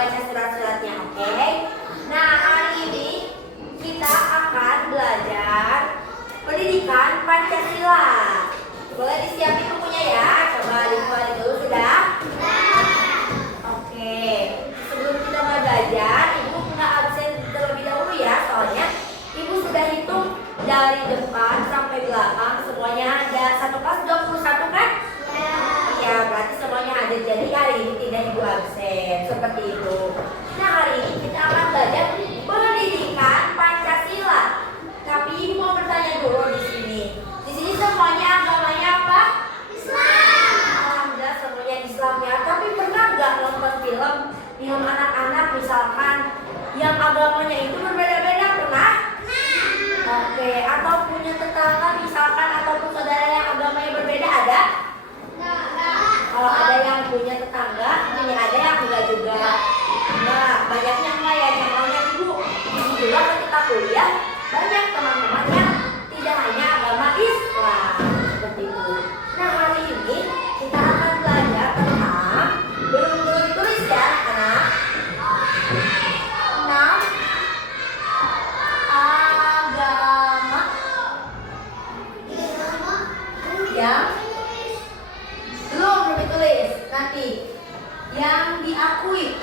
membaca surat-suratnya, oke? Nah, hari ini kita akan belajar pendidikan Pancasila. Boleh disiapin bukunya ya? Coba dikeluarin dulu, sudah? Oke. Sebelum kita mulai belajar, Ibu nggak absen terlebih dahulu ya, soalnya Ibu sudah hitung dari depan sampai belakang semuanya ada satu kelas 21 kan? Ya, berarti semuanya ada. Jadi hari ini tidak Ibu absen seperti itu. Nah, hari ini kita akan belajar pendidikan Pancasila. Tapi Ibu mau bertanya dulu di sini. Di sini semuanya agamanya apa? Islam. Alhamdulillah semuanya Islam ya. Tapi pernah nggak nonton film anak-anak misalkan yang agamanya itu berbeda-beda, pernah? Oke, atau punya tetangga misalkan ataupun saudara yang agamanya berbeda, ada? Kalau ada yang punya tetangga, ini ada yang enggak juga. Nah, banyaknya enggak ya, contohnya ibu juga ketika kuliah banyak teman-teman yang tidak hanya agama Islam seperti itu. Nah, hari ini kita akan belajar tentang, belum ditulis ya anak-anak, 6 agama yang belum ditulis, nanti yang diakui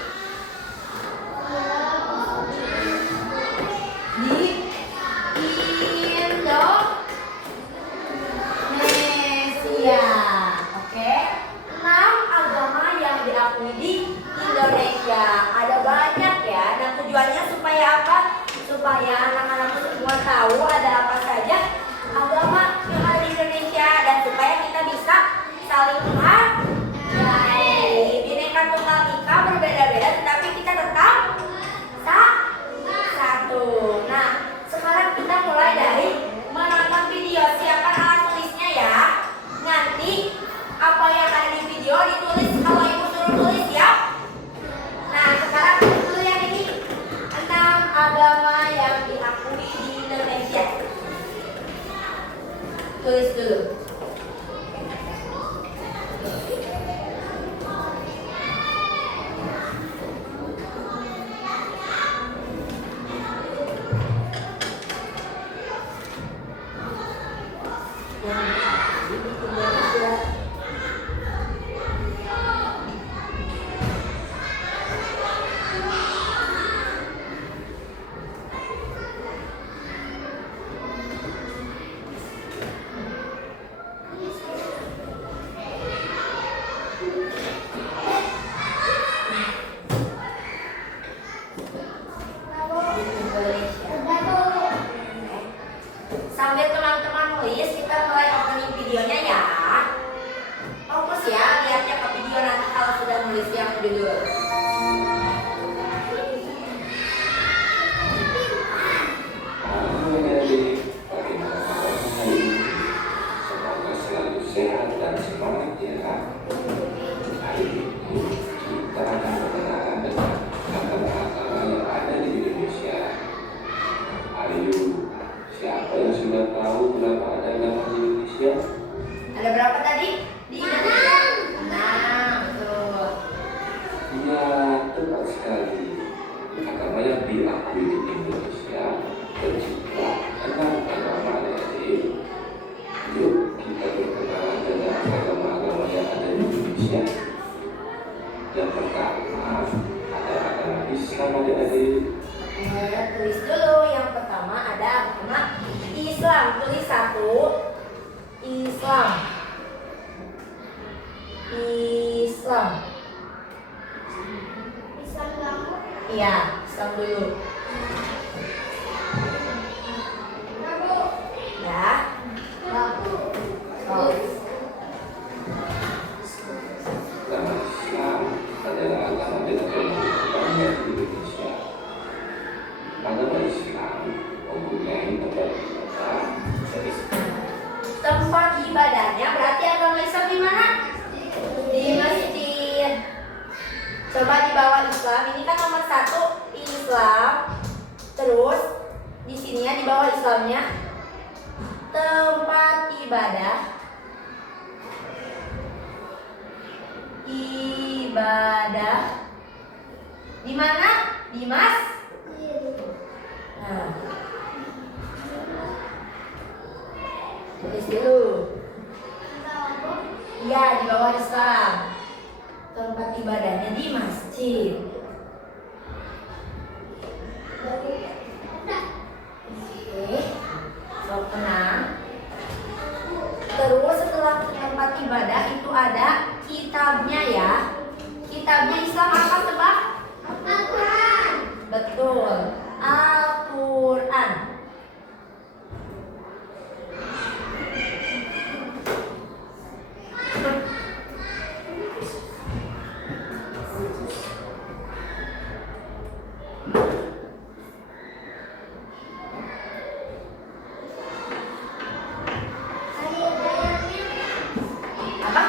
di Indonesia. Oke, 6 agama yang diakui di Indonesia. Ada banyak ya. Nah, tujuannya supaya apa? Supaya anak-anak semua tahu ada apa saja agama yang ada di Indonesia dan supaya kita bisa saling menghargai. Bineka Tunggal Ika berbeda-beda tetapi kita tetap satu. Nah, sekarang kita mulai dari menonton video. Siapkan alat tulisnya ya. Nanti apa yang ada di video ditulis kalau ibu suruh tulis ya. Nah, sekarang dulu yang ini 6 agama yang diakui di Indonesia. Tulis dulu. Sambil teman-teman nulis, kita mulai opening videonya ya. Fokus ya, lihatnya ke video nanti kalau sudah nulis yang judul. Semoga selalu sehat dan semangat ya. Hari ini kita akan berkenalan dengan agama-agama yang ada di Indonesia. Ayo, siapa yang sudah tahu berapa ada agama di Indonesia? Ada berapa tadi di Indonesia? 6, tuh. Ya, tepat sekali. Agama yang diakui di Indonesia tercipta 6 agama yaitu. Yuk kita berkenalan dengan agama-agama yang ada di Indonesia. Yang pertama ada agama Islam, adik-adik. Tulis dulu. Yang pertama ada agama Islam. Tulis 1. Islam. Islam. Iya, Islam dulu. Ya. Oh. Agama Islam adalah agama dengan penduduk banyak di Indonesia. Agama Islam mempunyai Tempat ibadahnya berarti agama Islam di mana? Di masjid. Coba di bawah Islam, ini kan nomor 1 Islam. Terus di sininya di bawah Islamnya tempat ibadah. Di mana? Dimas? Nah. Tulis dulu. Iya, di bawah Islam. Tempat ibadahnya di masjid. Oke, sok tenang. Terus setelah tempat ibadah itu ada kitabnya ya. Kitabnya Islam apa tebak? Al-Quran. Betul, Al-Quran. Apa?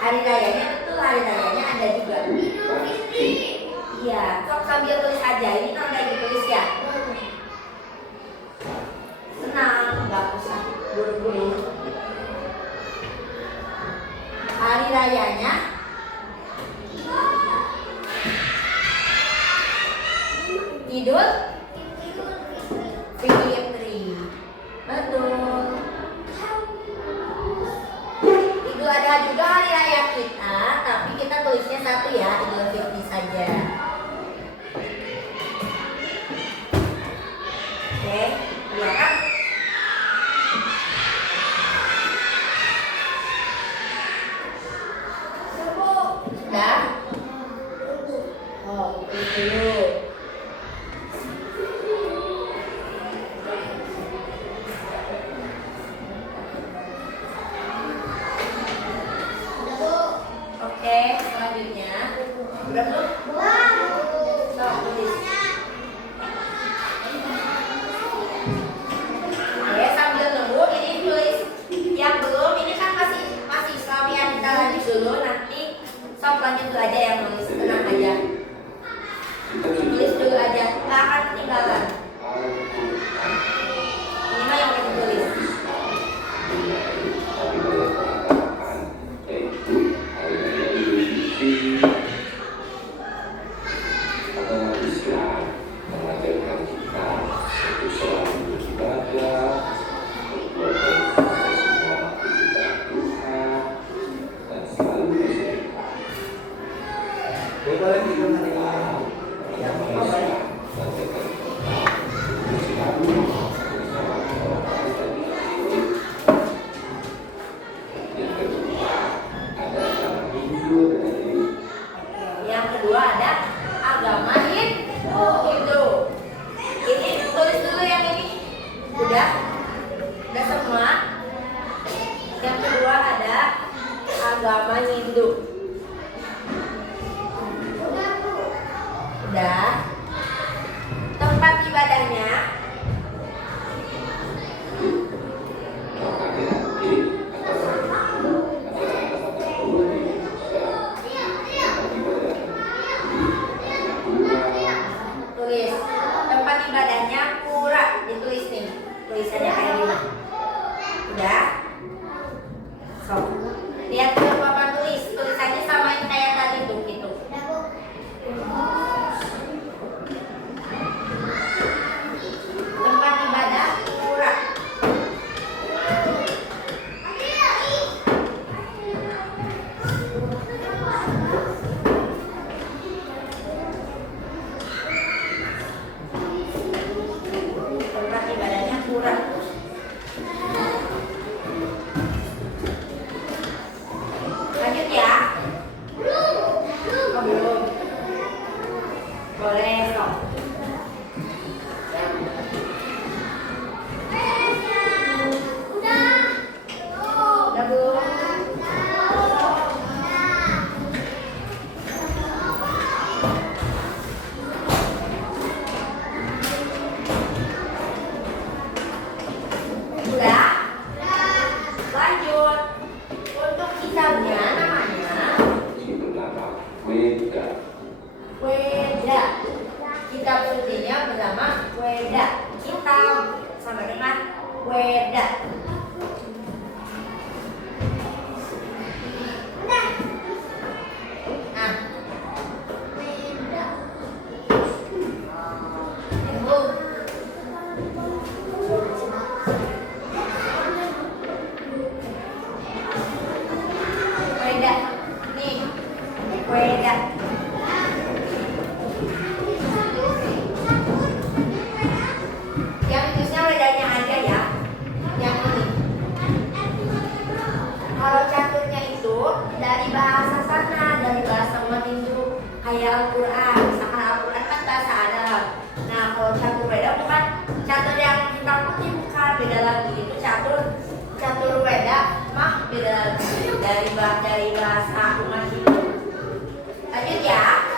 Hari rayanya betul, hari rayanya ada juga. Iya, sok sambil tulis aja. Ini kan udah ditulis ya. Tenang, nggak usah buru-buru. Hari rayanya Idul Fitri. Betul. Idul Adha juga hari raya kita, tapi kita tulisnya satu ya, Idul Fitri saja. Oke, iya kan? Sudah? Oh, tulis dulu. Oke, selanjutnya udah belum? So, tulis. Oke, sambil nunggu ini tulis. Yang belum ini kan masih Islam ya, kita lanjut dulu, nanti sok lanjut belajar yang nulis, tenang aja. Tulis dulu aja, nggak akan ketinggalan. Ini mah yang kita tulis. Islam mengajarkan kita untuk selalu beribadah, berbuat baik kepada semua aktivitas Tuhan, dan selalu bersedekah. Agama Islam mengajarkan kita untuk selalu bersama orang baik dan baik. Yang kedua ada agama Hindu dan Yang kedua ada agama Hindu. Ini tulis dulu yang ini. Udah semua. Yang kedua ada agama Hindu. Udah. Tempat ibadahnya tulis. Tempat ibadahnya pura, ditulis nih. Tulisannya kayak gini. Udah. So, lihat tuh papan tulis. Tulisannya sama yang kayak tadi tuh gitu. Tempat ibadah pura. Tempat ibadahnya pura. Lanjut ya. Oh, belum. Boleh kok. Udah belum? Udah? Lanjut. Untuk kitabnya namanya bernama Weda. Weda. Kitab sucinya bernama Weda. Kitab sama dengan Weda. Nah, kayak Al-Quran. Misalkan Al-Quran kan bahasa Arab. Nah kalau catur Weda bukan catur yang hitam putih, bukan, beda lagi. Itu catur Weda mah beda lagi dari bahasa umat Hindu. Lanjut ya.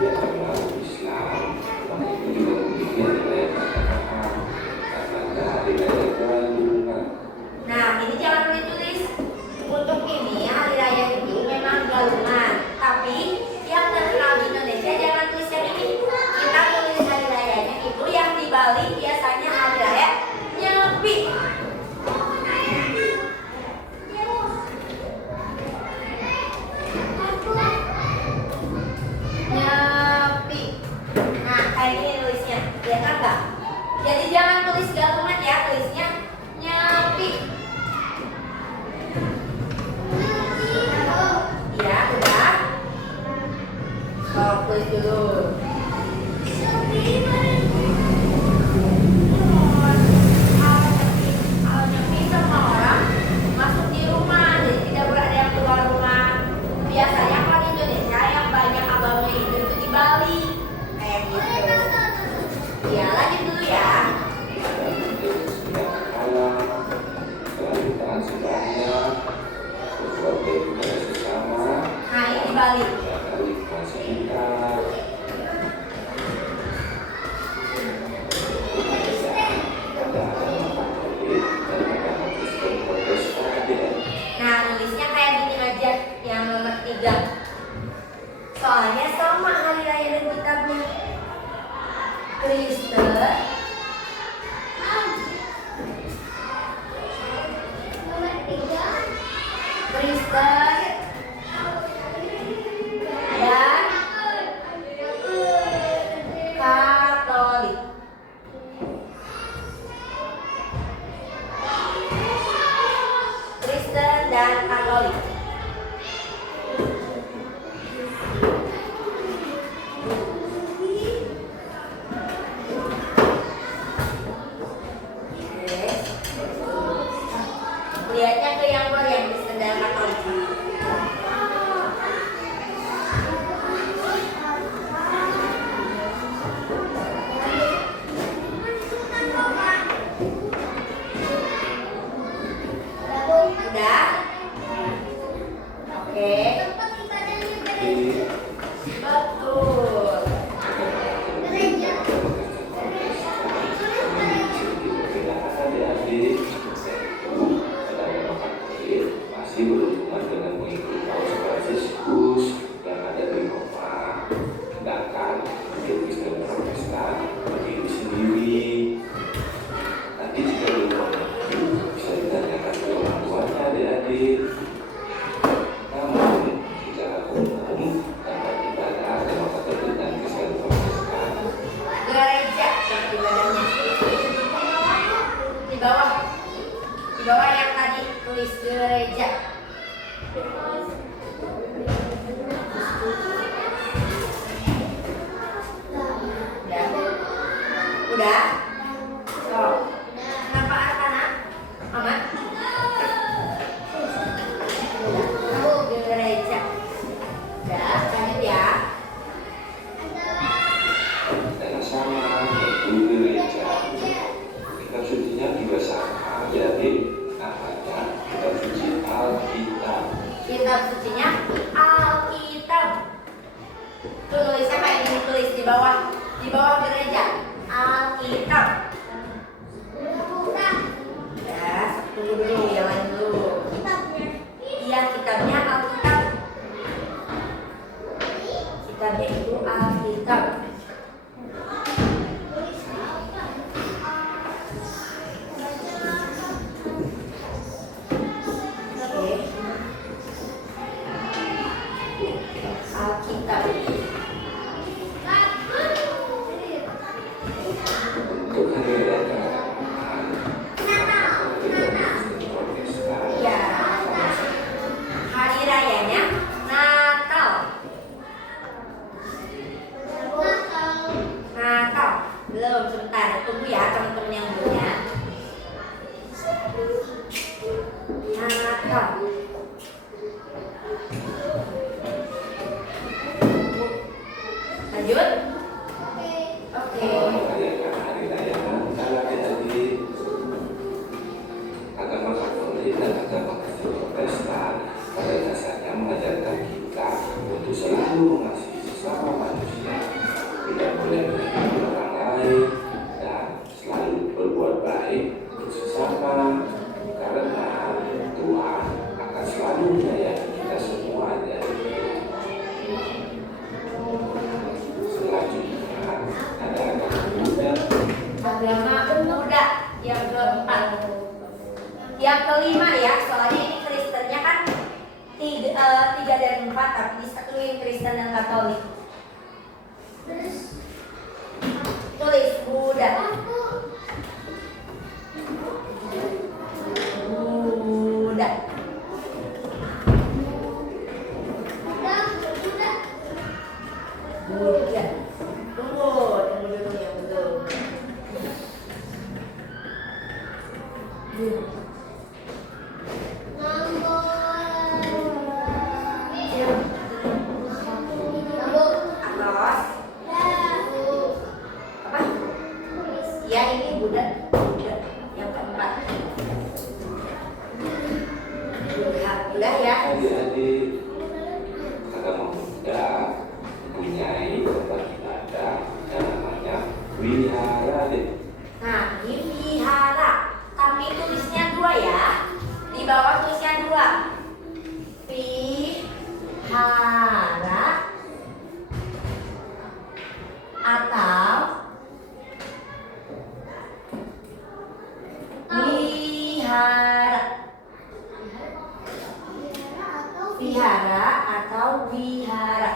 Ya, kalau Islam, orang itu juga memiliki nilai kata-kata karena hari raya galungan. Nah ini jangan ditulis. Untuk ini hari raya itu memang galungan, tapi yang terkenal di Indonesia jangan tulis yang ini. Kita tulis hari rayanya itu yang di Bali biasanya hari raya Nyepi. Nyepi. Nah kayak gini tulisnya, kelihatan nggak? Jadi jangan tulis galungan ya, tulisnya Nyepi. Ya udah. Tulis dulu. Kalau nyepi semua orang masuk di rumah, jadi tidak boleh ada yang keluar rumah. Biasanya kalau di Indonesia yang banyak agama Hindu itu di Bali, kayak gitu. Ya lanjut dulu ya. Nah ini di Bali. Nah nulisnya kayak gini aja, yang nomor 3. Soalnya sama hari raya dan kitabnya. Kristen, dan Katolik. Kristen dan Katolik. Lihatnya ke yang luar, yang Kristen dan Katolik. Udah? Oke. Betul. Masih berhubungan dengan mengikuti Paus Fransiskus yang ada di Roma. Sedangkan untuk Kristen Protestan berdiri sendiri. Nanti jika belum bisa ditanyakan ke orang tuanya adik-adik. Namun secara umum tempat ibadah Gereja Katolik Kristen Protestan Gereja ibadahnya di bawah yang tadi tulis gereja. Udah? Oh. Kenapa anak-anak? Aman? Gereja. Udah, lanjut ya. dan sama yaitu gereja. Kitab sucinya juga sama, jadi namanya kitab suci Alkitab. Kitab sucinya Alkitab. Tuh tulisnya kayak gini, tulis di bawah gereja Alkitab. Ya, tunggu dulu, jalan dulu. Iya, kitabnya Alkitab. Kitabnya itu Alkitab. Oke. Alkitab. Untuk hari raya Protestan Ya. Hari rayanya Natal. Lanjut. Oke. Dalam merayakan hari raya Natal adik-adik, agama Katolik dan agama Kristen Protestan pada dasarnya mengajarkan kita untuk selalu mengasihi sesama manusia, tidak boleh menyakiti orang lain, dan selalu berbuat baik untuk sesama, karena Tuhan akan selalu menyayangi kita semuanya. Selanjutnya ada agama Buddha. Agama Buddha yang keempat. Yang kelima ya, soalnya ini Kristennya kan tiga dan empat, tapi disatuin Kristen dan Katolik. Tulis Buddha. Buddha. Buddha. Tunggu dulu yang betul. Atos. Apa? Ya ini Buddha. Buddha yang keempat. Buddha ya. Adik-adik, agama Buddha mempunyai tempat ibadah yang namanya wihara. Nah, ini vihara. Tapi tulisnya dua ya. Di bawah tulisnya dua. Vihara atau wihara. Vihara atau wihara.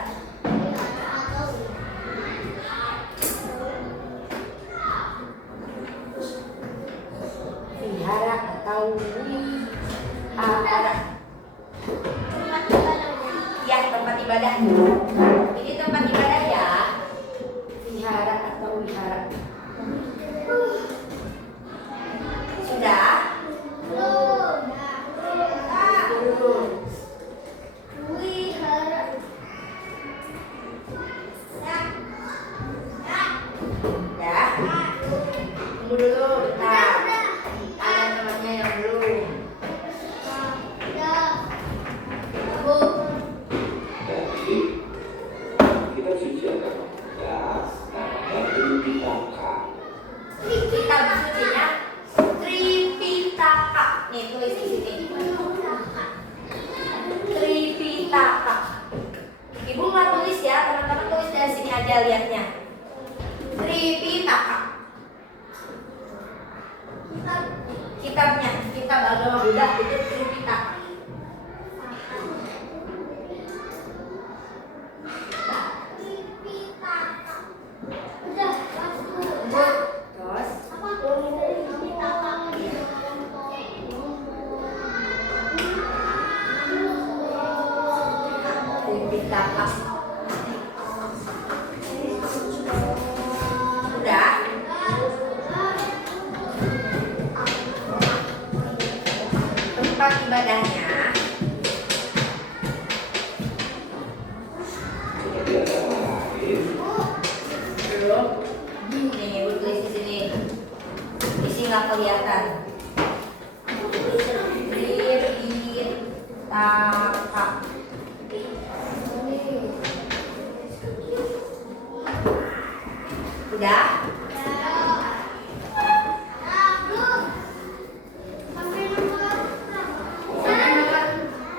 Vihara atau wihara. Ya, tempat ibadah. Ini tempat ibadah ya. Vihara atau wihara. Sudah? Belum. Ya. Tunggu dulu, bentar. Ada temannya yang belum. Jadi, kita suci agama Buddha namanya Tripitaka. Kitab sucinya Tripitaka. Nih tulis di sini. Tripitaka. Ibu nggak tulis ya, teman-teman tulis dari sini aja lihatnya. Tripitaka. Kitabnya, kitab agama Buddha itu Tripitaka. Terus Tripitaka. Udah? Tempat ibadahnya Seperti agama lain, belum. Nih, ibu tulis di sini. Isi nggak kelihatan. Tripitaka. Udah?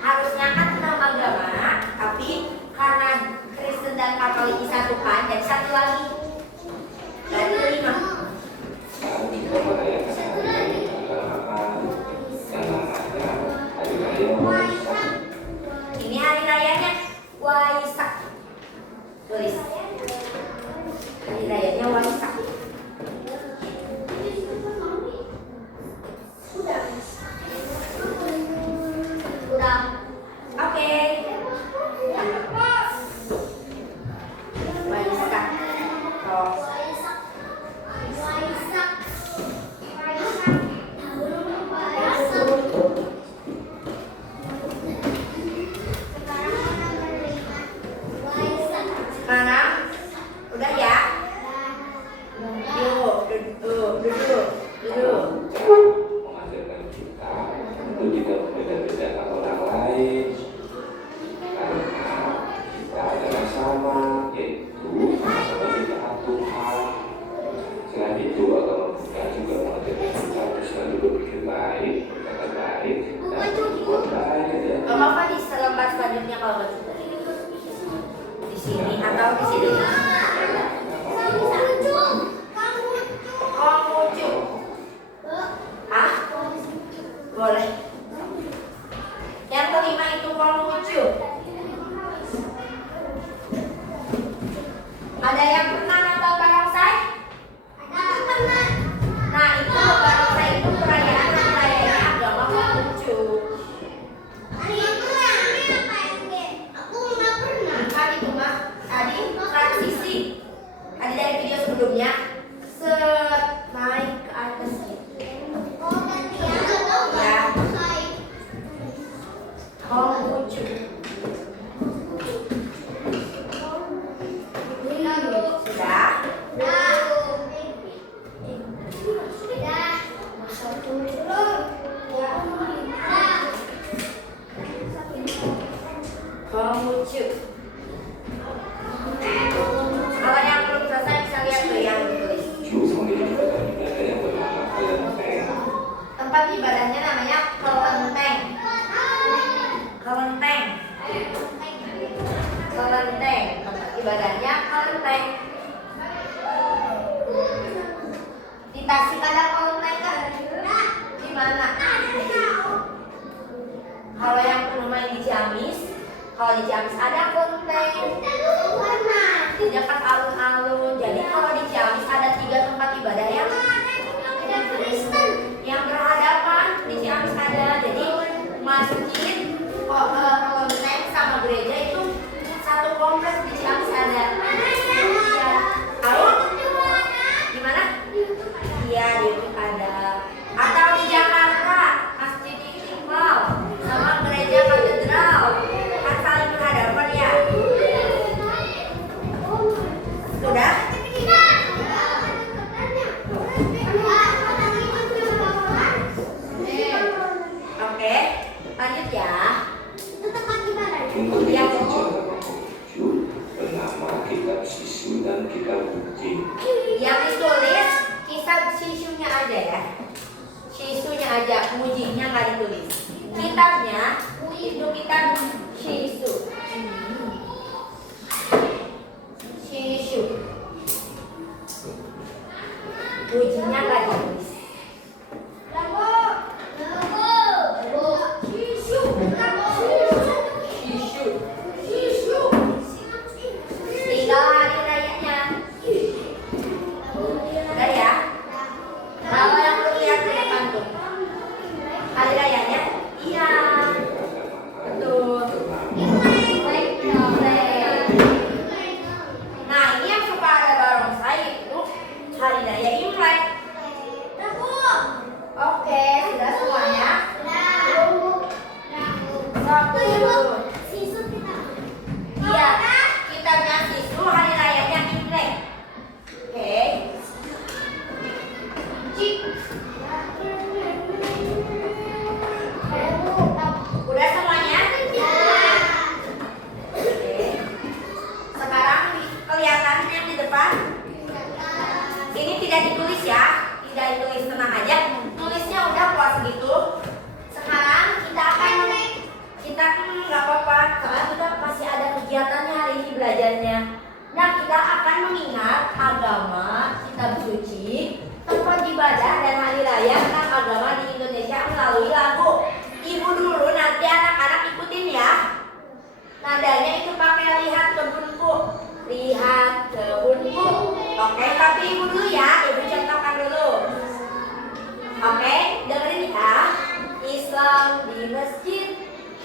Harusnya kan enam agama, tapi karena Kristen dan Katolik disatukan jadi satu lagi. Berarti 5. sekarang kita merayakan hari raya keagamaan yang namanya Hari Raya Waisak. Ini hari rayanya Waisak. Tulis. Hari rayanya Waisak. Udah. Oke. Waisak. Oh. Sekarang di sini. Konghucu. Ah? Boleh. Yang kelima itu Konghucu. Ada yang pernah nonton barongsai? Pernah. Nah, itu barongsai itu perayaan raya agama Konghucu. Kan itu mah tadi transisi. Tadi dari video sebelumnya naik ke atas gitu. Ya, Konghucu. Sudah? Konghucu. Kalau yang belum selesai bisa lihat tuh yang ditulis. Konghucu memiliki ibadah yang bernama kelenteng. Tempat ibadahnya namanya kelenteng. Kelenteng. Kelenteng. Tempat ibadahnya kelenteng. Di Tasik ada kelenteng kan? Di mana? Kalau yang pernah main di Ciamis, kalau di Ciamis ada kelenteng. Di dekat alun-alun. Jadi kalau di Ciamis ada 3 tempat ibadah yang berhadapan. Di Ciamis ada. Jadi masjid, kelenteng sama gereja itu satu kompleks di Ciamis ada. Ya. Tahu? Di mana? Iya, di YouTube ada. Atau di Jakarta, Masjid Istiqlal sama gereja katedral. Kan saling berhadapan ya. Sudah? Oke, lanjut ya. Untuk sejarah Konghucu bernama Kitab Sisu dan Kitab Bukti. Yang ditulis kisah sisunya aja ya. Sisunya aja, mujinya nggak ditulis. Kitabnya itu kitab sisu. Sisu. Mujinya nggak ditulis. Sisu. Tinggal hari rayanya. Udah ya. Kalau yang belum lihat ke depan tuh. Hari rayanya? Iya. Betul. Imlek. Nah, ini yang suka ada barongsai itu hari raya Imlek. Oke, sudah semuanya? Satu. Iya, kitabnya sisu, hari rayanya Imlek. Oke. Cik. Udah semuanya? Oke. Sekarang kelihatan yang di depan? Ini tidak ditulis ya, tidak ditulis, tenang aja. Tulisnya udah puas gitu. Sekarang kita nggak apa-apa, karena kita masih ada kegiatannya hari ini belajarnya. Nah, kita akan mengingat agama, kitab suci, tempat ibadah dan hari raya tentang agama di Indonesia melalui lagu. Ibu dulu, nanti anak-anak ikutin ya. Nadanya itu pakai lihat kebunku, lihat kebunku. Oke, tapi ibu dulu ya, ibu contohkan dulu. Oke, dengerin ya. Islam di masjid,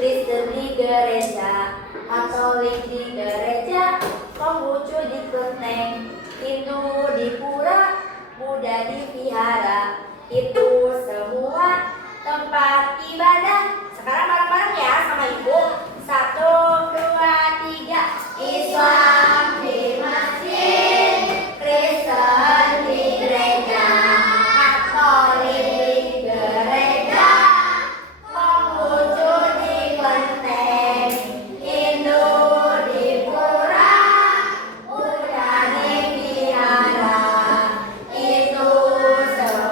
Kristen di gereja, Katolik di gereja, Konghucu di kelenteng, Hindu di pura, Buddha di vihara. Itu semua tempat ibadah. Sekarang bareng-bareng ya sama ibu. 1, 2, 3. Islam di masjid, Kristen di gereja, Katolik di gereja, Konghucu di kelenteng, Hindu di pura, Buddha di vihara. Itu semua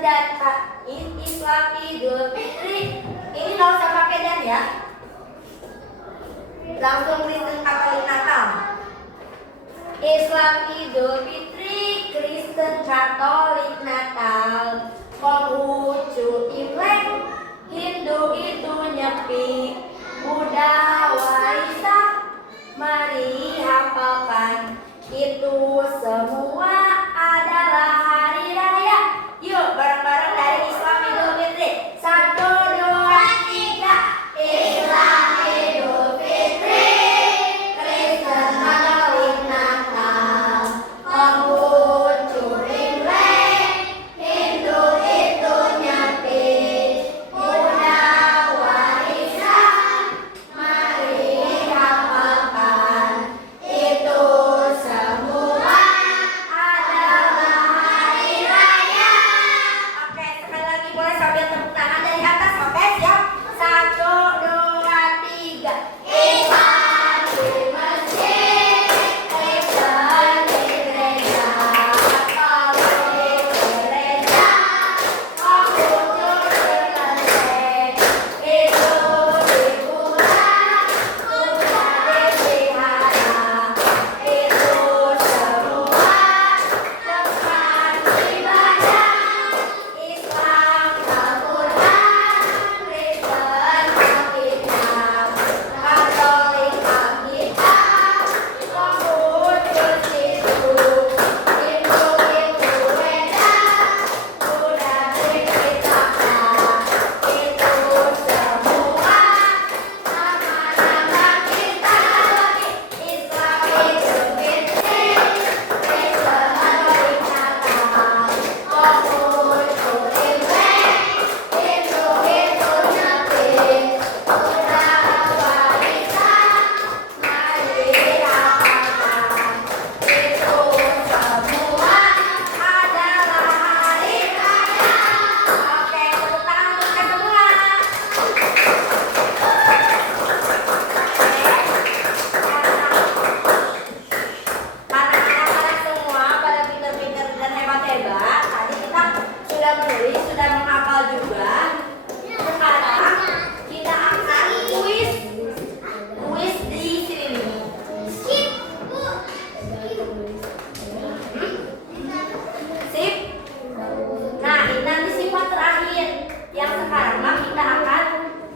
dan Islam Idul Fitri. Ini nggak usah pakai dan ya. Langsung Kristen Katolik Natal. Islam Idul Fitri, Kristen Katolik Natal. Konghucu Imlek, Hindu itu Nyepi, Buddha Waisak, mari hafalkan. Itu semua adalah hari raya. Yuk bareng-bareng dari Islam Idul Fitri. 1, 2, 3. Islam Idul Fitri, Kristen Katolik Natal. Konghucu Imlek, Hindu itu Nyepi, Buddha Waisak, mari hafalkan. Itu semua adalah hari raya. Oke, sekali lagi boleh sambil tepuk tangan dari atas. Oke, siap? 1, 2, 3. Islam di masjid, Kristen di gereja, Katolik di gereja, Konghucu di kelenteng, Hindu di pura, Buddha di vihara. Itu semua tempat ibadah. Islam Al-Quran, Kristen Alkitab, Katolik Alkitab, Konghucu situ, Hindu itu Weda, Buddha Tripitaka. Itu semua nama-nama kita. Islam Idul Fitri, Kristen Katolik Natal, Konghucu Imlek, Hindu itu Nyepi, Buddha Waisak, mari hafalkan. Itu semua adalah hari raya. Oke, tepuk tangan untuk kita semua. Anak-anak semua pada pinter-pinter dan hebat-hebat. Tadi kita sudah menulis, sudah menghafal juga. Sekarang kita akan kuis. Kuis di sini nih. Skip, Bu. Sip. Nah, ini nanti sifat terakhir. Yang sekarang mah kita akan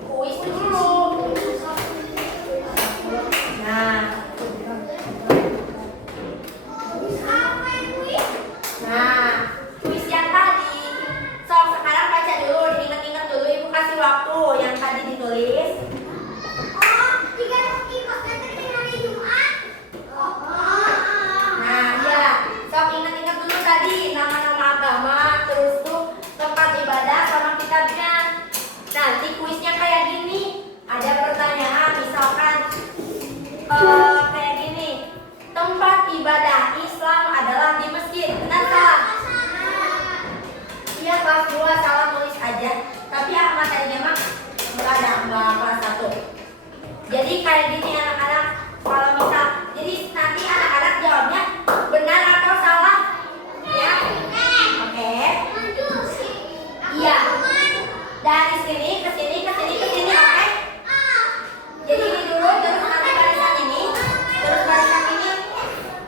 kuis dulu. Nah, kuis yang tadi. Sok sekarang baca dulu, diingat-ingat dulu. Ibu kasih waktu yang tadi ditulis. Oh, 3 dari hari Jumat. Nah, ya, sok ingat-ingat dulu tadi nama-nama agama, terus tuh tempat ibadah sama kitabnya. Nanti kuisnya kayak gini. Ada pertanyaan, misalkan kayak gini. Tempat ibadah Islam adalah di masjid. Benar salah? Iya, kelas 2 salah tulis aja. Tapi ya materinya mah enggak ada, enggak kelas 1. Jadi kayak gini anak-anak, kalau misal, jadi nanti anak-anak jawabnya benar atau salah, ya? Oke. Iya. Dari sini ke sini ke sini ke sini, oke? Jadi ini dulu, terus nanti barisan ini, terus barisan ini,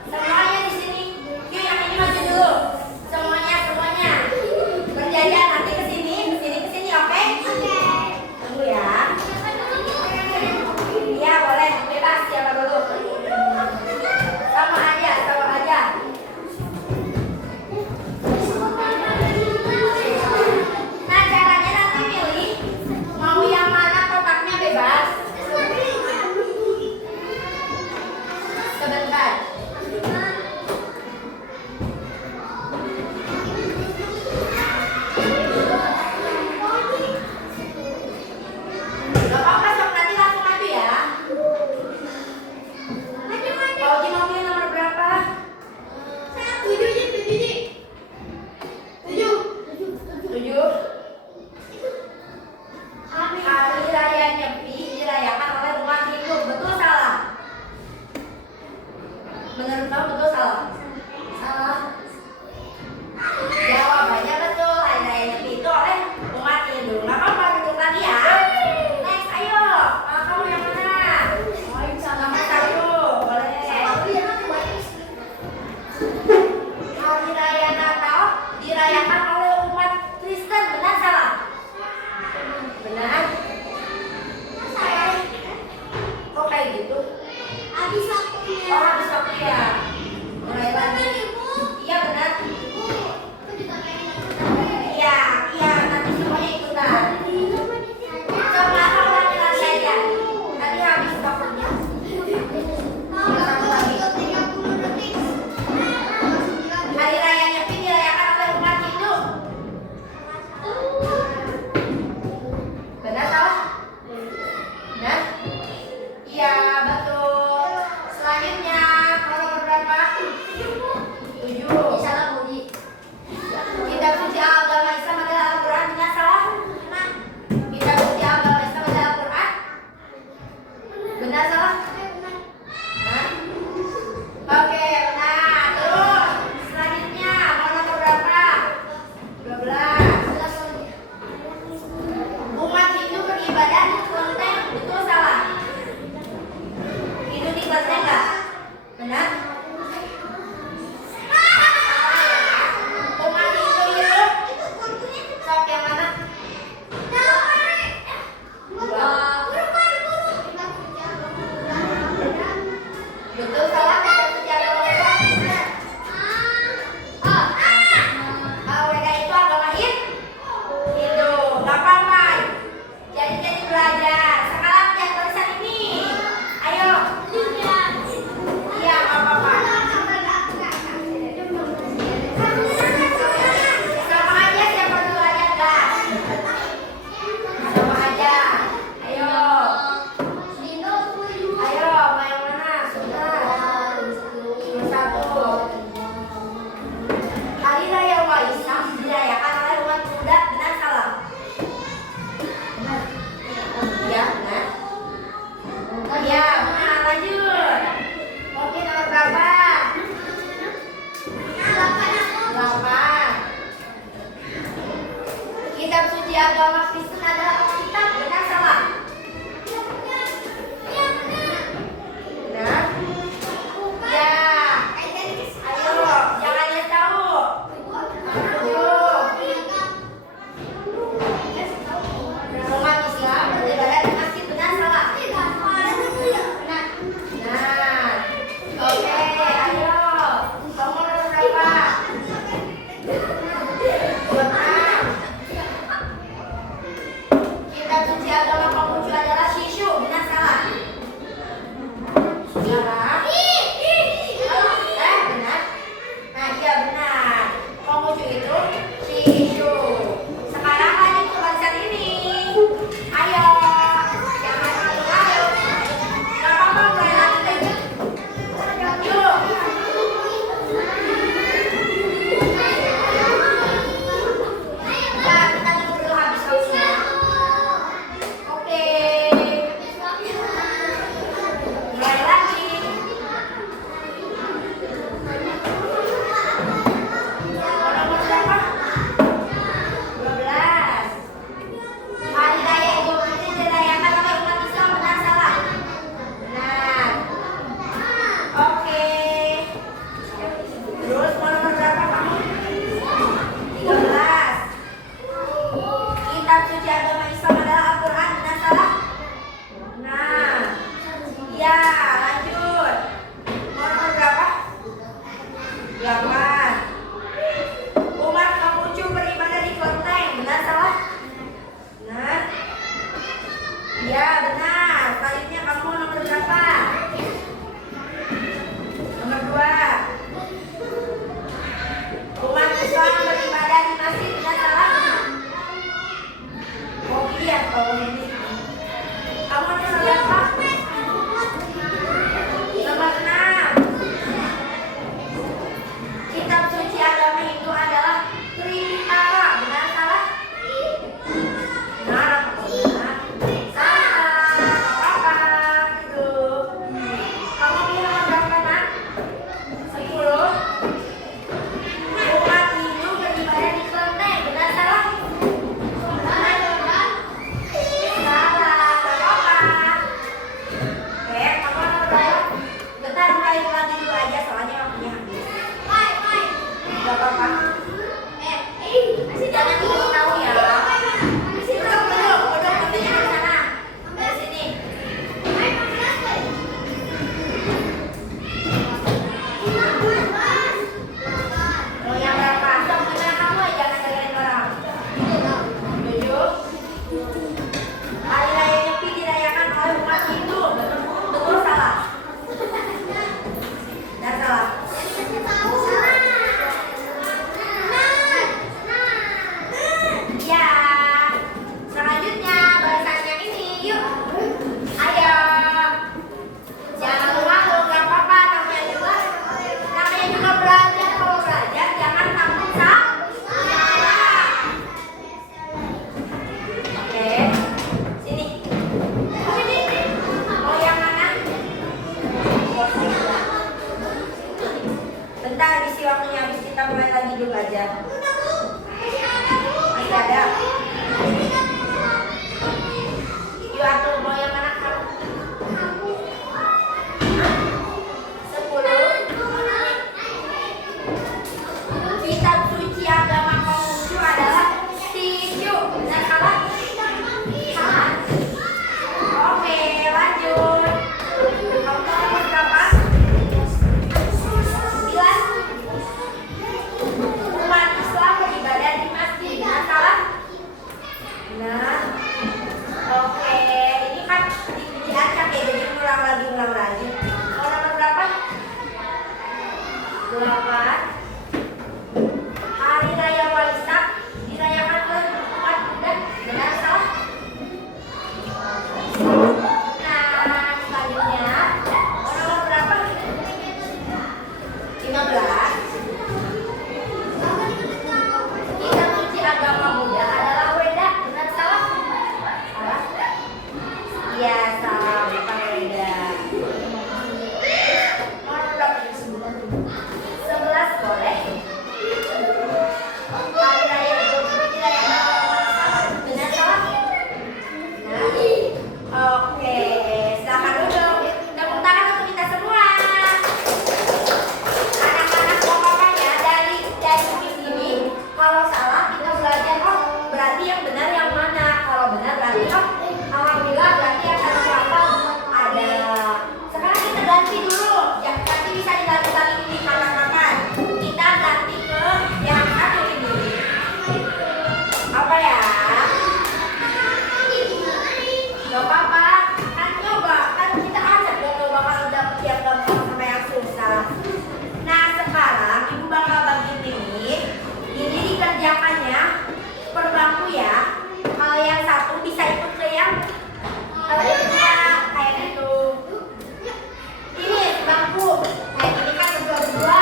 semuanya di sini. Yuk yang ini maju dulu, semuanya. Berjajar nanti ke sini, oke? Tunggu ya. Iya boleh, bebas. kitab suci agama Kristen adalah Alkitab. Benar salah? Benar? Ya. Ayo, jangan lihat tahu. Umat Islam beribadah di masjid. Benar salah? Benar. Benar. Oke, ayo. Nomor berapa? Benar. berarti kan alhamdulillah berarti yang satu kapal ada. Sekarang kita ganti dulu. Ya, nanti bisa diganti lagi ini kapan-kapan. Kita ganti ke yang satu ini. Apa ya? Gak apa-apa. Kan coba, kan kita ajak gak bakal dapet yang gampang sama yang susah. Nah sekarang ibu bakal bagi ini dikerjakannya per bangku ya. Kalau yang satu bisa ikut ke yang kedua kayak gitu. Ini bangku kayak gini kan berdua-dua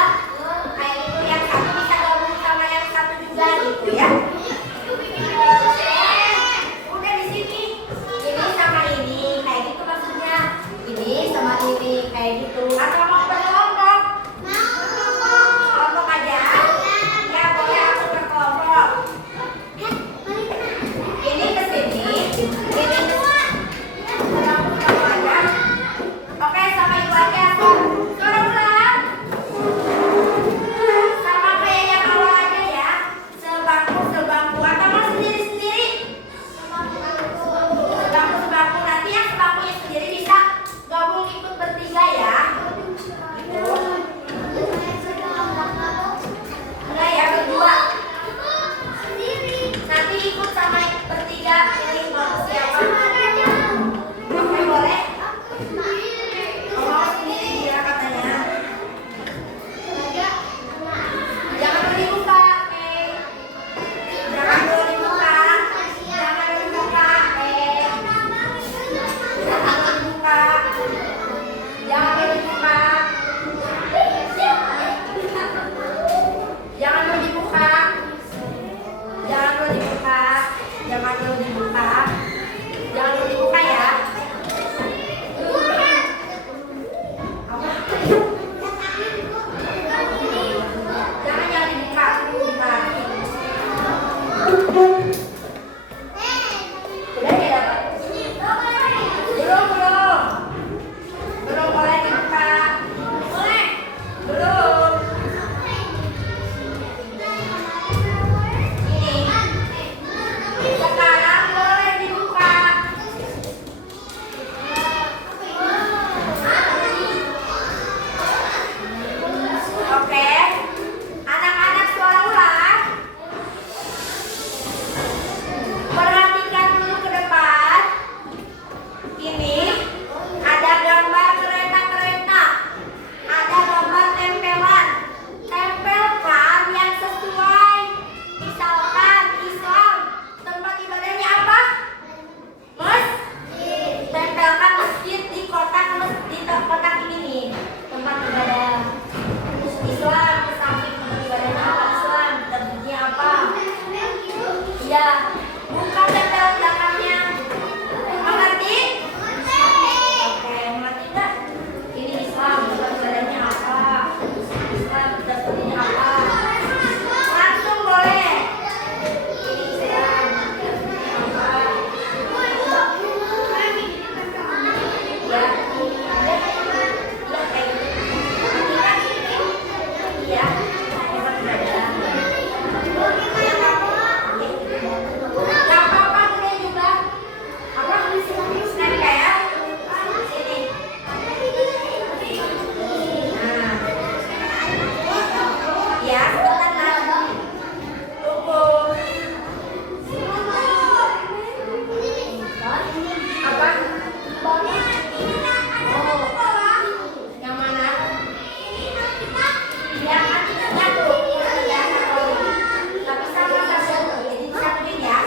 kayak gitu. Yang satu bisa gabung sama yang satu juga gitu ya. Udah di sini ini sama ini kayak gitu maksudnya. Ini sama ini kayak gitu. Atau mau berkelompok? Kelompok aja. Ya boleh aku berkelompok. Ini ke sini, ini kelompok aja. Oke, sama ibu aja. Suara ulang. Sama kayak yang awal aja ya. Sebangku atau mau sendiri-sendiri? Sebangku nanti yang sebangkunya sendiri bisa gabung ikut bertiga ya. Gitu. Enggak ya, berdua. Nanti ikut sama bertiga pilih mau siapa. Oke boleh. Mau sendiri dia katanya. Jangan dulu dibuka. Jangan dulu dibuka. Jangan dulu dibuka. Jangan dulu dibuka. Jangan dulu dibuka. Jangan dulu dibuka. Jangan dulu dibuka. Jangan dulu dibuka. Jangan dulu dibuka ya. Apa? Jangan dibuka. Bentar. Udah ya dapat? Belum boleh dibuka. Belum. Ini sekarang boleh dibuka. Oke, anak-anak suara ulang. Perhatikan dulu ke depan. Ini ada gambar kereta-kereta. Ada gambar tempelan. Tempelkan yang sesuai. Misalkan Islam, tempat ibadahnya apa? Tempelkan masjid di kotak ini nih. Tempat ibadah Islam, ke samping tempat ibadahnya apa? Islam, tempatnya apa? Iya, bukan tempel belakangnya. Mengerti? Oke, mengerti nggak? Ini Islam, tempat ibadahnya apa? Islam, tempatnya apa? Langsung boleh. Ini Islam, tempatnya apa? Ya, kayak gitu. Iya, tempat ibadah. Gak apa-apa, boleh juga. Apa? Snap ya? Sini. Nah. Ya, sebentar lah. Tunggu. Apa? Yang mana? Yang satu. Ya, satu. Tapi sama satu. Jadi disatuin ya.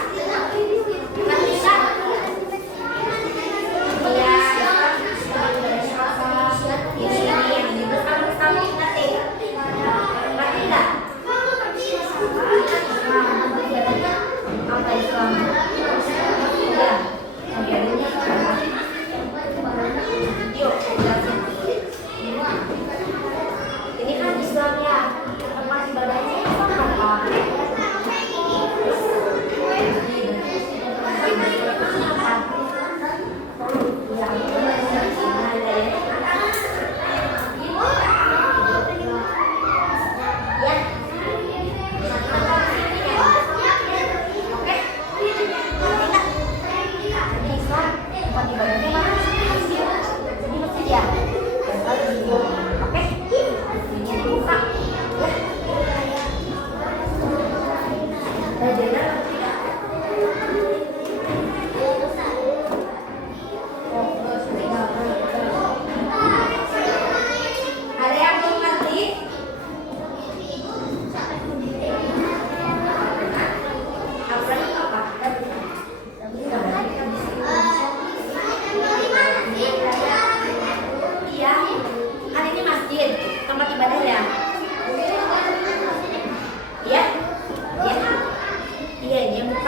Nanti kan? Iya. Ini itu sambung nanti. Ngerti nggak? Apa Islam? Iya. Oke. Yuk, jelasin. Ini kan Islam ya. Tempat ibadahnya Islam apa? Ya. Oke.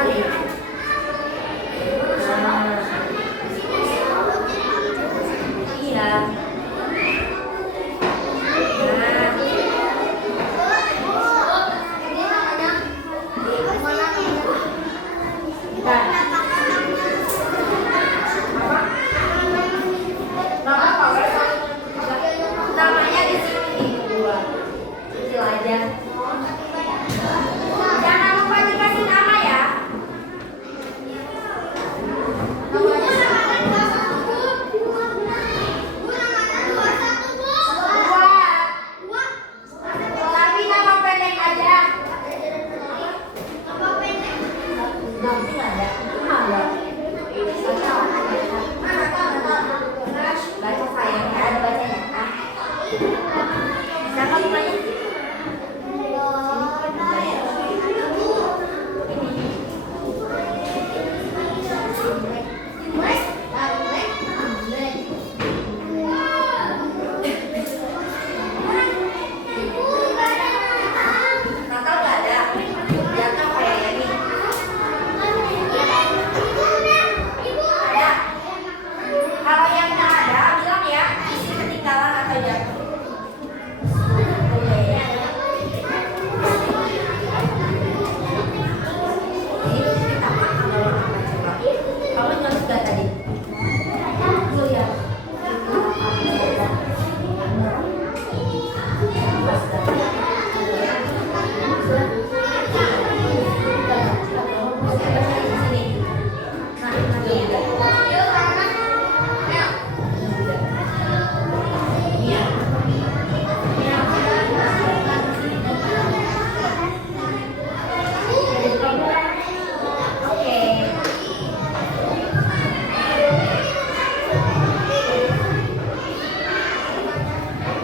kali. Iya. Namanya di sini dua. Kecil aja. Jangan lupa dikasih nama ya. Tapi nama pendek aja. Nanti ada. Baca sayang ya, ada bacanya. Siapa namanya? Natal nggak ada. Jatuh kayak ini. Ada. Kalau yang nggak ada, bilang ya isi ketinggalan atau jatuh. Oke. Ini kita makan dulu apa coba? Kamu nyuruh nggak tadi? Dulu ya.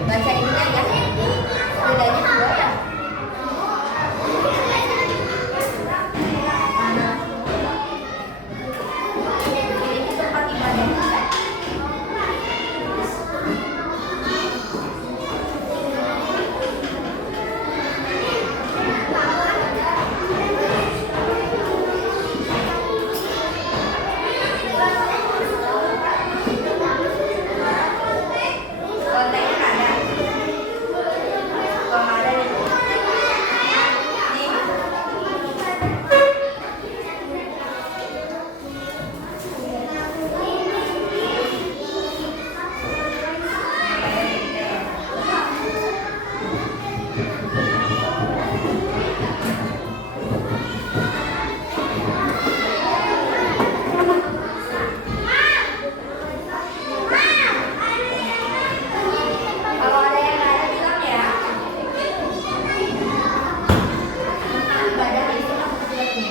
Baca ininya ya. Bedanya dua ya. Ini tempat ibadah. Kontennya nggak ada. Kalau nggak ada nih. Kalau ada yang nggak ada bilang ya. Ibadah itu kan seperti ini.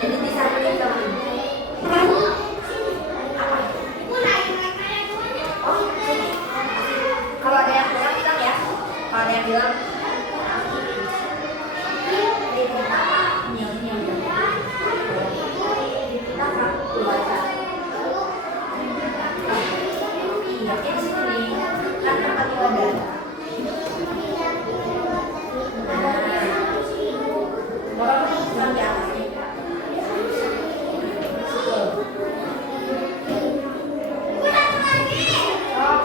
Jadi disatuin sama ini. Kalau ada yang bilang ya. Kalau ada yang bilang iya, ini sini kan tempat ibadah. Orang bukan di atas nih. Oh,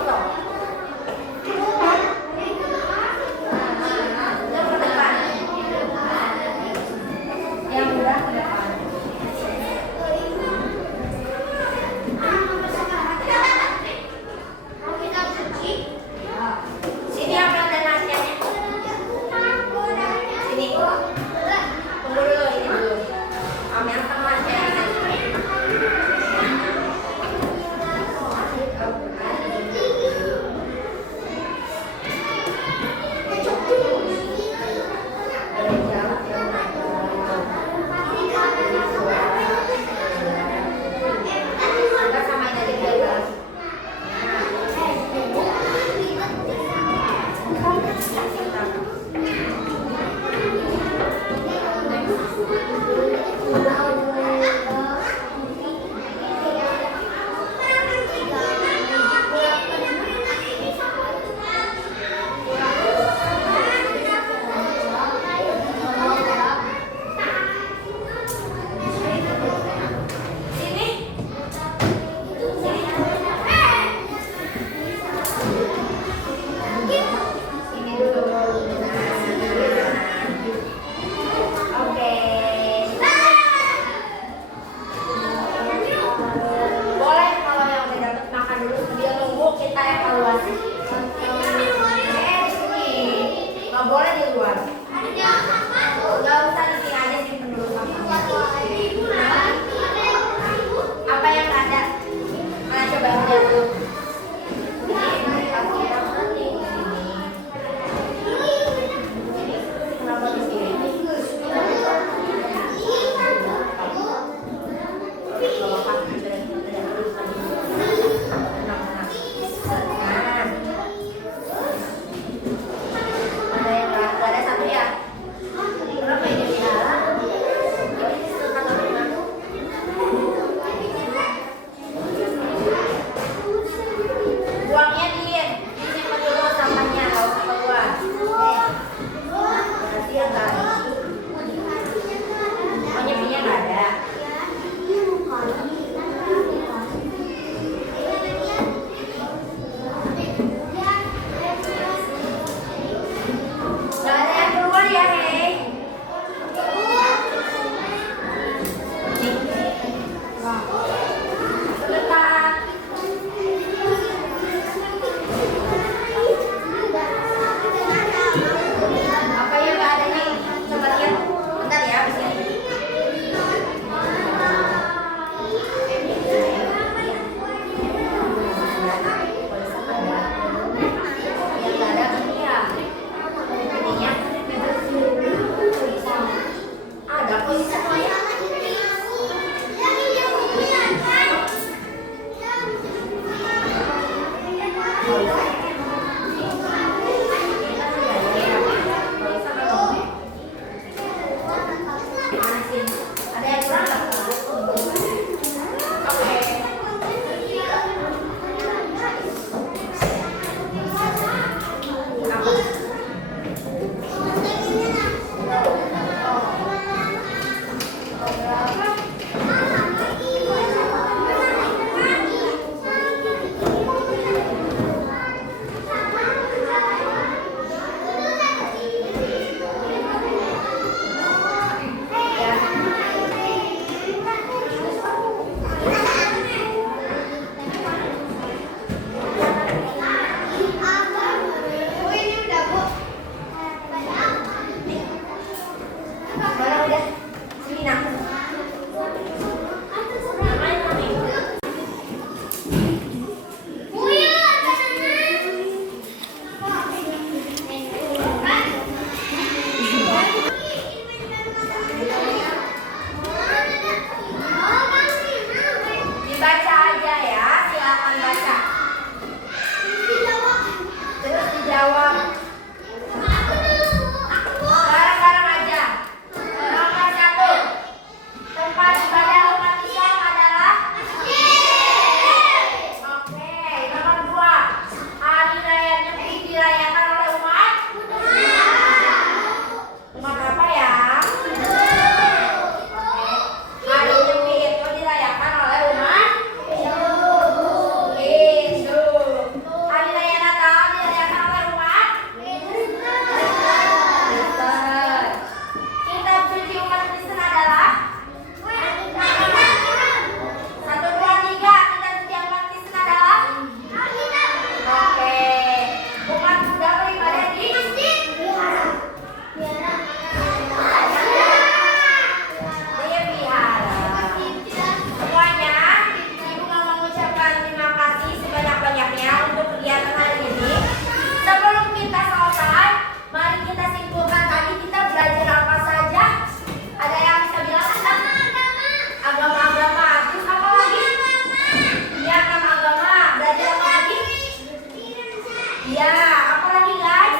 Iya, apa lagi guys?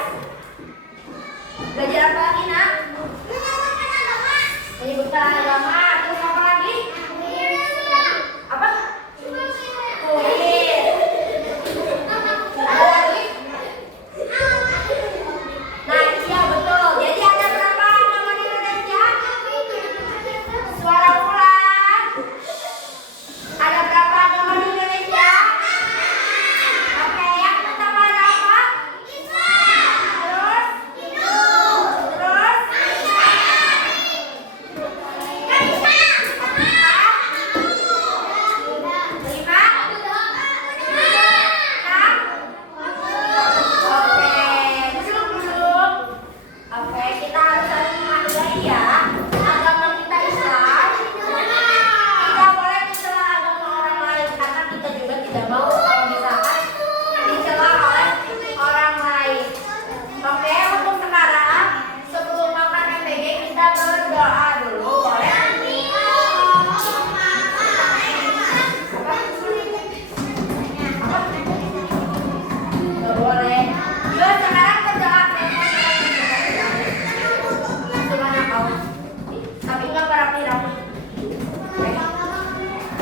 Belajar apa lagi nak? Menyebutkan agama. Terus apa lagi? Apa? Kuis. Ada lagi? Nah iya betul. Jadi ada berapa agama di Indonesia? Suara ulang. Ada berapa agama di Indonesia? Oke, yang pertama ada apa? Terus? Terus? Lima? Enam? Oke, duduk. Oke, kita harus saling menghargai ya. Agama kita Islam. Tidak boleh mencela agama orang lain karena kita juga tidak mau kalau misalkan dicela oleh orang lain. Oke, untuk sekarang sebelum makan MBG kita berdoa dulu, boleh? Nggak boleh. Yuk sekarang berdoa. Gimana kau? Tapi nggak rapi-rapi. Oke.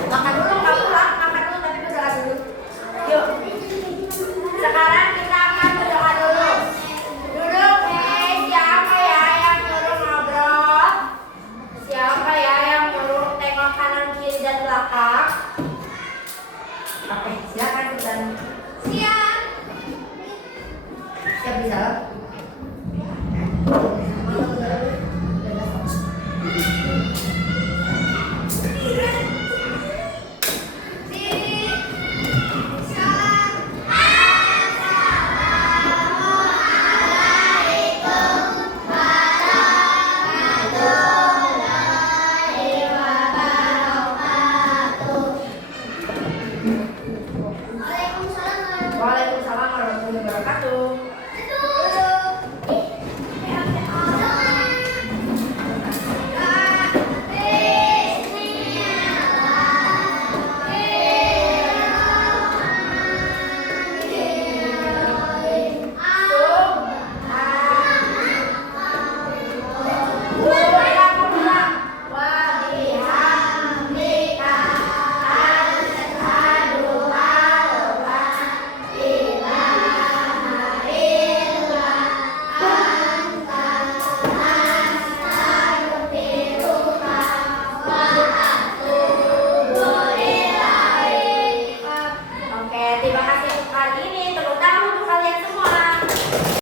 Makan dulu, nggak pulang. Makan dulu, tapi berdoa dulu. Yuk. Sekarang kita akan berdoa dulu. Duduk, siapa ya yang nyuruh ngobrol? Siapa ya yang nyuruh tengok kanan kiri dan belakang? Oke, silakan dan Siap. siap bisa.